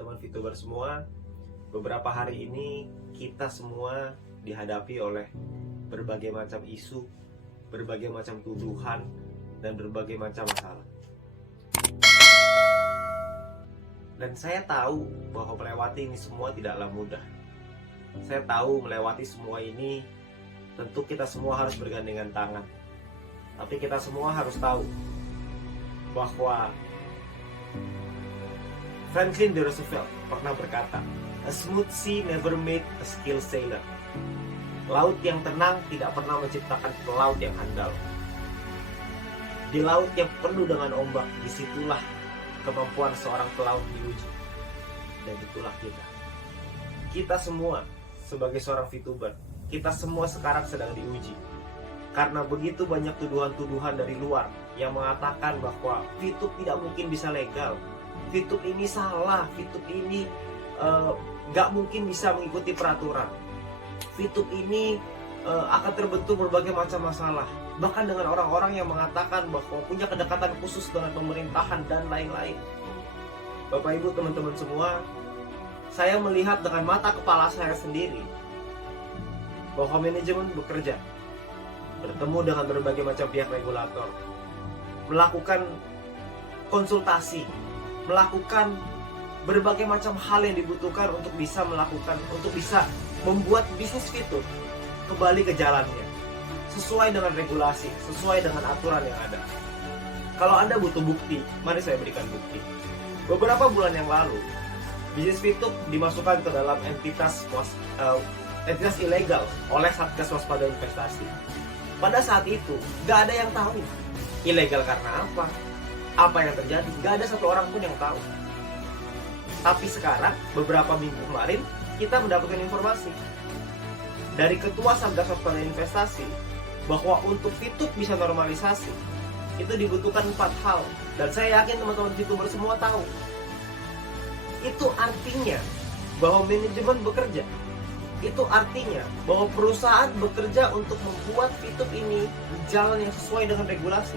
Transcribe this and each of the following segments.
teman-teman VTuber semua. Beberapa hari ini kita semua dihadapi oleh berbagai macam isu, berbagai macam tuduhan, dan berbagai macam masalah. Dan saya tahu bahwa melewati ini semua tidaklah mudah. Saya tahu melewati semua ini tentu kita semua harus bergandengan tangan. Tapi kita semua harus tahu bahwa Franklin D. Roosevelt pernah berkata, "A smooth sea never made a skilled sailor." Laut yang tenang tidak pernah menciptakan pelaut yang handal. Di laut yang penuh dengan ombak, disitulah kemampuan seorang pelaut diuji. Dan itulah kita. Kita semua sebagai seorang VTuber, kita semua sekarang sedang diuji. Karena begitu banyak tuduhan-tuduhan dari luar yang mengatakan bahwa VTube tidak mungkin bisa legal. VTube ini salah, VTube ini gak mungkin bisa mengikuti peraturan. VTube ini akan terbentuk berbagai macam masalah. Bahkan dengan orang-orang yang mengatakan bahwa punya kedekatan khusus dengan pemerintahan dan lain-lain. Bapak Ibu teman-teman semua, saya melihat dengan mata kepala saya sendiri bahwa manajemen bekerja, bertemu dengan berbagai macam pihak regulator, melakukan konsultasi, melakukan berbagai macam hal yang dibutuhkan untuk bisa membuat bisnis VTube kembali ke jalannya sesuai dengan regulasi, sesuai dengan aturan yang ada. Kalau Anda butuh bukti, mari saya berikan bukti. Beberapa bulan yang lalu, bisnis VTube dimasukkan ke dalam entitas ilegal oleh Satgas Waspada Investasi. Pada saat itu, gak ada yang tahu ilegal karena apa yang terjadi. Gak ada satu orang pun yang tahu. Tapi sekarang, beberapa minggu kemarin, kita mendapatkan informasi dari Ketua Satgas Waspada Investasi bahwa untuk VTube bisa normalisasi, itu dibutuhkan 4 hal. Dan saya yakin teman-teman VTuber semua tahu. Itu artinya bahwa manajemen bekerja. Itu artinya bahwa perusahaan bekerja untuk membuat VTube ini jalan yang sesuai dengan regulasi.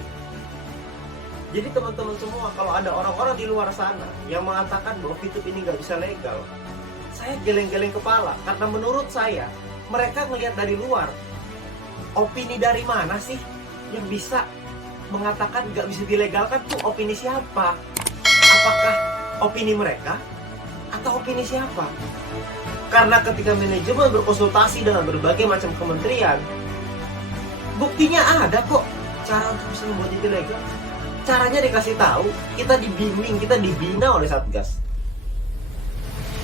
Jadi teman-teman semua, kalau ada orang-orang di luar sana yang mengatakan bahwa VTube ini nggak bisa legal, saya geleng-geleng kepala. Karena menurut saya, mereka melihat dari luar. Opini dari mana sih yang bisa mengatakan nggak bisa dilegalkan? Tuh opini siapa? Apakah opini mereka? Atau opini siapa? Karena ketika manajemen berkonsultasi dengan berbagai macam kementerian, buktinya ada kok cara untuk bisa membuat itu legal. Caranya dikasih tahu, kita dibimbing, kita dibina oleh Satgas.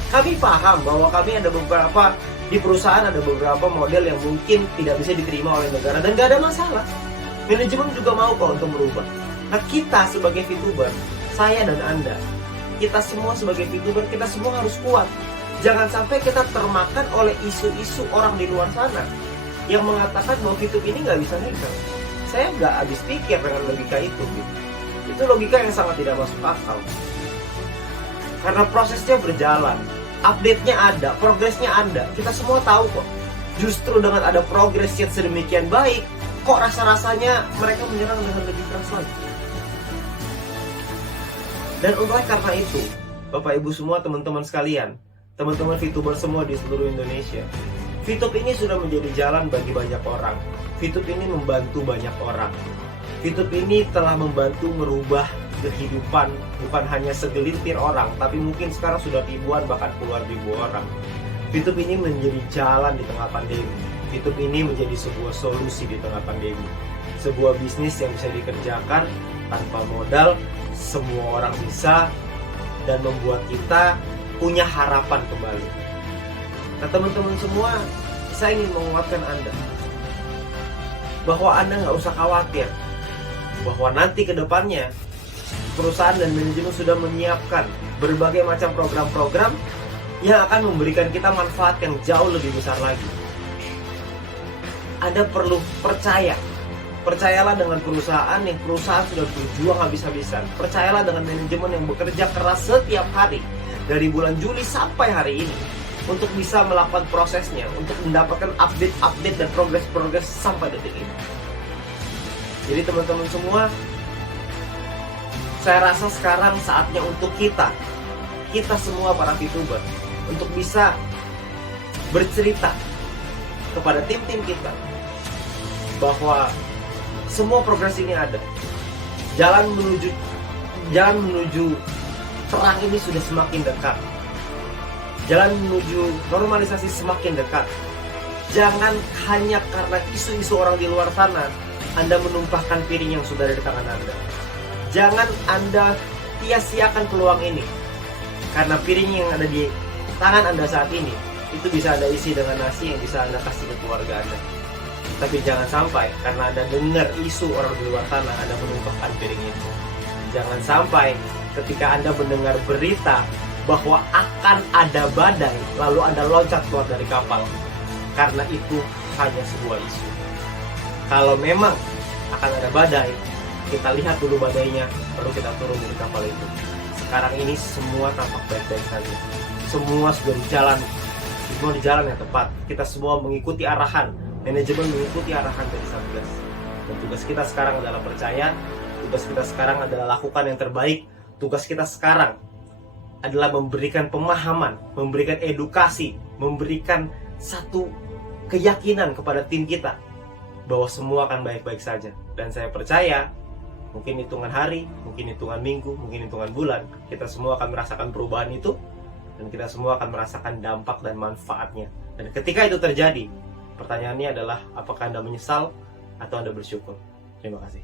Kami paham bahwa kami ada beberapa di perusahaan, ada beberapa model yang mungkin tidak bisa diterima oleh negara dan gak ada masalah. Manajemen juga mau kok untuk merubah. Nah, kita sebagai VTuber, saya dan Anda, kita semua sebagai VTuber, kita semua harus kuat. Jangan sampai kita termakan oleh isu-isu orang di luar sana yang mengatakan bahwa VTube ini nggak bisa legal. Saya nggak habis pikir dengan logika itu. Itu logika yang sangat tidak masuk akal. Karena prosesnya berjalan, update-nya ada, progresnya ada. Kita semua tahu kok. Justru dengan ada progres yang sedemikian baik, kok rasa-rasanya mereka menyerang dengan lebih keras lagi. Dan oleh karena itu, Bapak Ibu semua, teman-teman sekalian, teman-teman VTuber semua di seluruh Indonesia, VTube ini sudah menjadi jalan bagi banyak orang. VTube ini membantu banyak orang. VTube ini telah membantu merubah kehidupan bukan hanya segelintir orang, tapi mungkin sekarang sudah ribuan bahkan puluhan ribu orang. VTube ini menjadi jalan di tengah pandemi. VTube ini menjadi sebuah solusi di tengah pandemi. Sebuah bisnis yang bisa dikerjakan tanpa modal, semua orang bisa, dan membuat kita punya harapan kembali. Nah teman-teman semua, saya ingin menguatkan Anda bahwa Anda nggak usah khawatir bahwa nanti ke depannya perusahaan dan manajemen sudah menyiapkan berbagai macam program-program yang akan memberikan kita manfaat yang jauh lebih besar lagi. Anda perlu percaya. Percayalah dengan perusahaan sudah berjuang habis-habisan. Percayalah dengan manajemen yang bekerja keras setiap hari dari bulan Juli sampai hari ini untuk bisa melakukan prosesnya, untuk mendapatkan update-update dan progres-progres sampai detik ini. Jadi teman-teman semua, saya rasa sekarang saatnya untuk kita kita semua para VTuber untuk bisa bercerita kepada tim-tim kita bahwa semua progres ini ada. Jalan menuju terang ini sudah semakin dekat. Jalan menuju normalisasi semakin dekat. Jangan hanya karena isu-isu orang di luar sana Anda menumpahkan piring yang sudah ada di tangan Anda. Jangan Anda sia-siakan peluang ini, karena piring yang ada di tangan Anda saat ini itu bisa Anda isi dengan nasi yang bisa Anda kasih ke keluarga Anda. Tapi jangan sampai karena Anda dengar isu orang di luar sana Anda menumpahkan piring itu. Jangan sampai ketika Anda mendengar berita bahwa akan ada badai lalu Anda loncat keluar dari kapal, karena itu hanya sebuah isu. Kalau memang akan ada badai, kita lihat dulu badainya, baru kita turun dari kapal itu. Sekarang ini semua tampak baik-baik saja. Semua sudah di jalan yang tepat. Kita semua mengikuti arahan, manajemen mengikuti arahan dari Satgas. Dan tugas kita sekarang adalah percaya, tugas kita sekarang adalah lakukan yang terbaik, tugas kita sekarang adalah memberikan pemahaman, memberikan edukasi, memberikan satu keyakinan kepada tim kita bahwa semua akan baik-baik saja. Dan saya percaya mungkin hitungan hari, mungkin hitungan minggu, mungkin hitungan bulan, kita semua akan merasakan perubahan itu, dan kita semua akan merasakan dampak dan manfaatnya. Dan ketika itu terjadi, pertanyaannya adalah apakah Anda menyesal atau Anda bersyukur? Terima kasih.